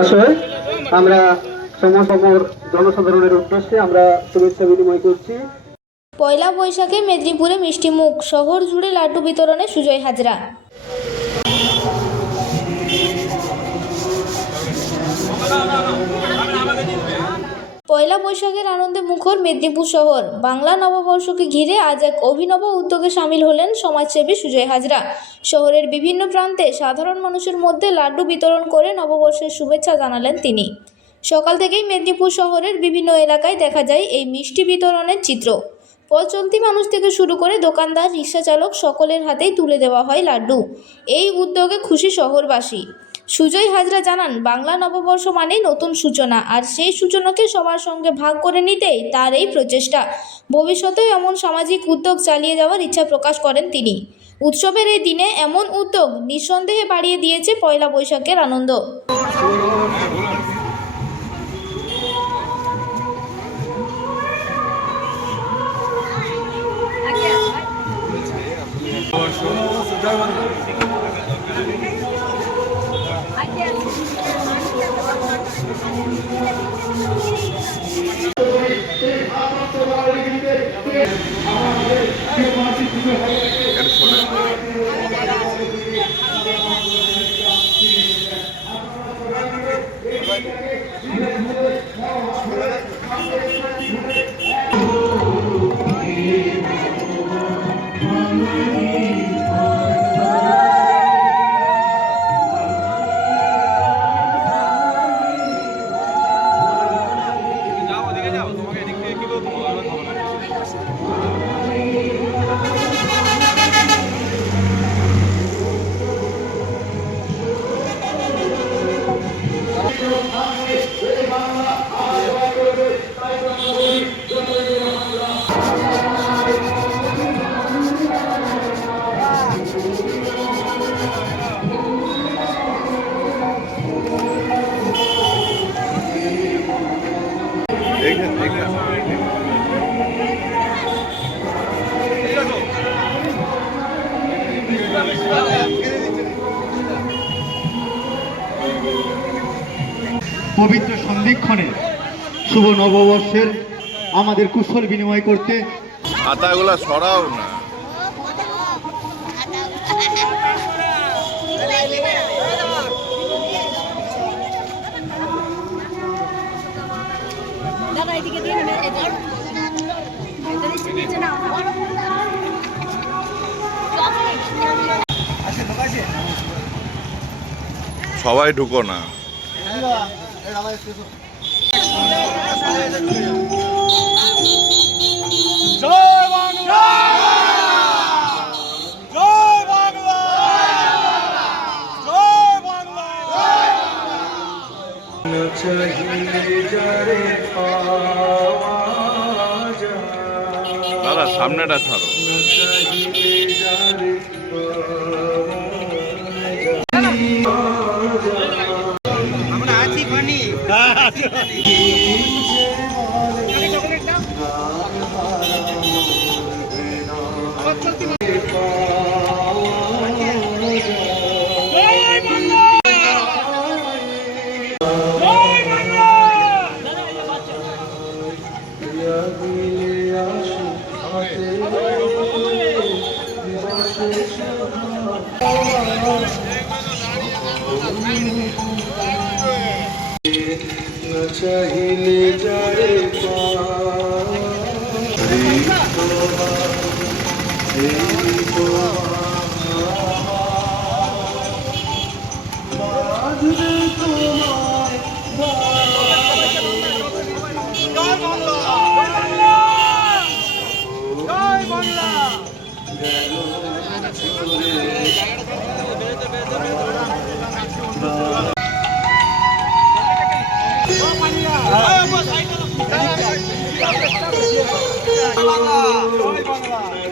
আসলে আমরা সমস্ত জনসাধারণের উদ্দেশ্যে আমরা শুভেচ্ছা বিনিময় করছি। পয়লা বৈশাখে মেদিনীপুরে মিষ্টিমুখ, শহর জুড়ে লাড্ডু বিতরণে সুজয় হাজরা। পয়লা বৈশাখের আনন্দে মুখর মেদিনীপুর শহর। বাংলা নববর্ষকে ঘিরে আজ এক অভিনব উদ্যোগে সামিল হলেন সমাজসেবী সুজয় হাজরা। শহরের বিভিন্ন প্রান্তে সাধারণ মানুষের মধ্যে লাড্ডু বিতরণ করে নববর্ষের শুভেচ্ছা জানালেন তিনি। সকাল থেকেই মেদিনীপুর শহরের বিভিন্ন এলাকায় দেখা যায় এই মিষ্টি বিতরণের চিত্র। পথ চলতি মানুষ থেকে শুরু করে দোকানদার, রিক্সা চালক সকলের হাতেই তুলে দেওয়া হয় লাড্ডু। এই উদ্যোগে খুশি শহরবাসী। সুজয় হাজরা জানান, বাংলা নববর্ষ মানেই নতুন সূচনা, আর সেই সূচনাকে সবার সঙ্গে ভাগ করে নিতেই তার এই প্রচেষ্টা। ভবিষ্যতেও এমন সামাজিক উদ্যোগ চালিয়ে যাওয়ার ইচ্ছা প্রকাশ করেন তিনি। উৎসবের এই দিনে এমন উদ্যোগ নিঃসন্দেহে বাড়িয়ে দিয়েছে পয়লা বৈশাখের আনন্দ। পবিত্র সন্ধিক্ষণে শুভ নববর্ষের আমাদের কুশল বিনিময় করতে আতাগুলা সরাও না। সবাই ঢুকো না। জয় বাংলা, জয় বাংলা, জয় বাংলা। দাদা সামনেটা ছাড়ো। আমরা আছি ফানি। চাহিলে যায়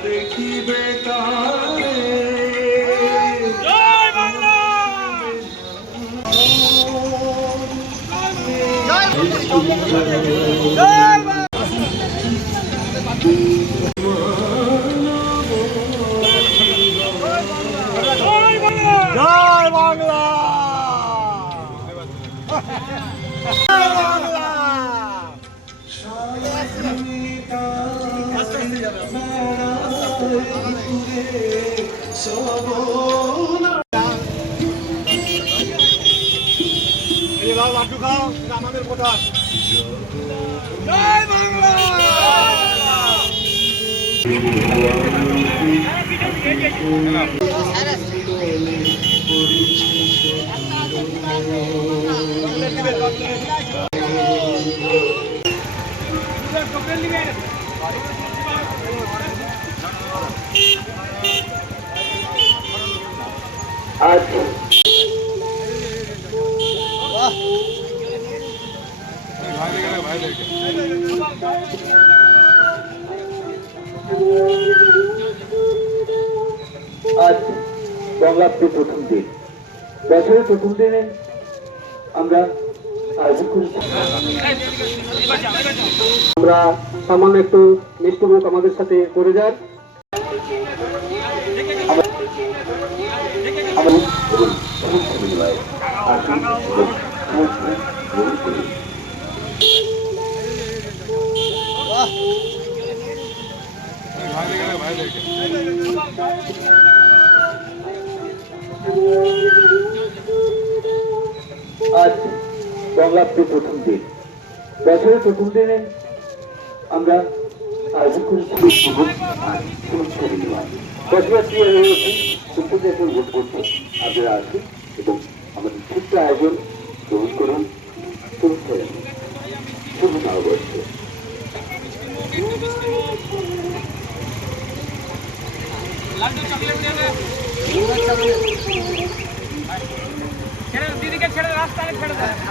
দেখিবে তারে জয় বাংলা, জয় বাংলা। জয় বাংলা। জয় বাংলা। আজ আজ বাংলাতে প্রথম দিন, বছরের প্রথম দিনে আমরা আয়োজন করেছি। আমরা সামান্য একটু মিষ্টমুখ আমাদের সাথে করে যান। আজ বাংলাতে প্রথম দিন, বছরের প্রথম দিনে আমরা আয়োজন করেছি ভোট করতে আপনারা আসুন এবং আমাদের ছোট্ট আয়োজন গ্রহণ করুন। শুভেচ্ছা জানাই, শুভ নববর্ষ।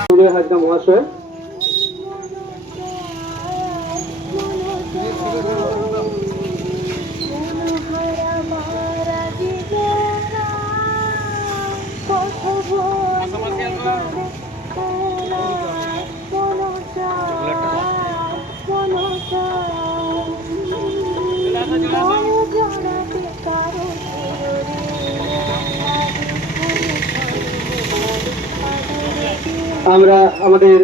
সুজয় হাজরা মহাশয় আমরা আমাদের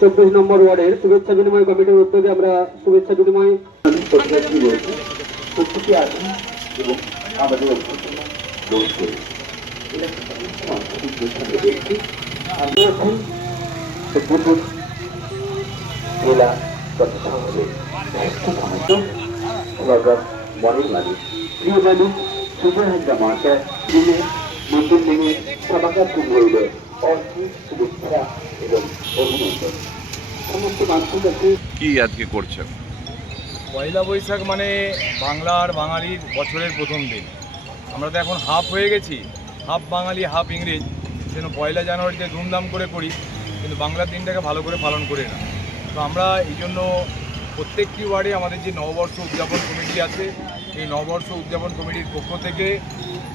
24 নম্বর ওয়ার্ডের শুভেচ্ছা বিনিময় কমিটির উদ্যোগে আমরা শুভেচ্ছা বিনিময় প্রস্তুতি আছি এবং আমাদের অভ্যর্থনা গ্রহণ করি। এটা সাংস্কৃতিক অনুষ্ঠানে দেখছি আমরা এখন মেদিনীপুর জেলা তথা শহরের জ্যেষ্ঠ সমর্থক সভাপতি মনের মালিক প্রিয় মালিক সুজয় হাজরা মহাশয় দিনে নতুন দিনে সমাকার শুরু হইল অনেক শুভেচ্ছা এবং অভিনন্দন সমস্ত মানুষের কাছে। কি আজকে করছেন? পয়লা বৈশাখ মানে বাংলার বাঙালির বছরের প্রথম দিন। আমরা তো এখন হাফ হয়ে গেছি, হাফ বাঙালি হাফ ইংরেজ, সেজন্য পয়লা জানুয়ারিতে ধুমধাম করে করি, কিন্তু বাংলার দিনটাকে ভালো করে পালন করি না। তো আমরা এই জন্য প্রত্যেকটি ওয়ার্ডে আমাদের যে নববর্ষ উদযাপন কমিটি আছে, এই নববর্ষ উদযাপন কমিটির পক্ষ থেকে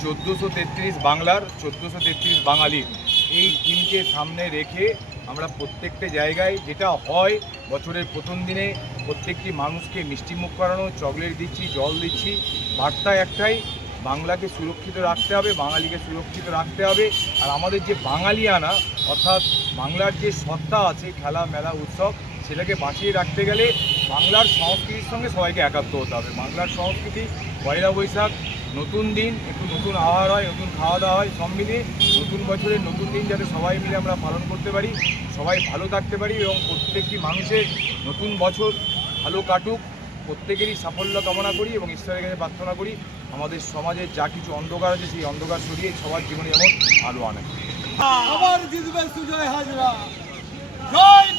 1433 বাংলার 1433 বাঙালির এই থিমকে সামনে রেখে আমরা প্রত্যেকটা জায়গায় যেটা হয় বছরের প্রথম দিনে প্রত্যেকটি মানুষকে মিষ্টিমুখ করানো, চকলেট দিচ্ছি, জল দিচ্ছি। বার্তা একটাই, বাংলাকে সুরক্ষিত রাখতে হবে, বাঙালিকে সুরক্ষিত রাখতে হবে। আর আমাদের যে বাঙালিয়ানা অর্থাৎ বাংলার যে সত্তা আছে, খেলা মেলা উৎসব, সেটাকে বাঁচিয়ে রাখতে গেলে বাংলার সংস্কৃতির সঙ্গে সবাইকে একাত্ম হতে হবে। বাংলার সংস্কৃতি পয়লা বৈশাখ নতুন দিন, একটু নতুন আহার হয়, নতুন খাওয়া দাওয়া হয়, সব মিলিয়ে নতুন বছরের নতুন দিন যাতে সবাই মিলে আমরা পালন করতে পারি, সবাই ভালো থাকতে পারি এবং প্রত্যেকটি মানুষের নতুন বছর ভালো কাটুক, প্রত্যেকেরই সাফল্য কামনা করি এবং ঈশ্বরের কাছে প্রার্থনা করি আমাদের সমাজের যা কিছু অন্ধকার আছে সেই অন্ধকার সরিয়ে সবার জীবনে যেমন আলো আনে। আবার জিতবে সুজয় হাজরা। জয়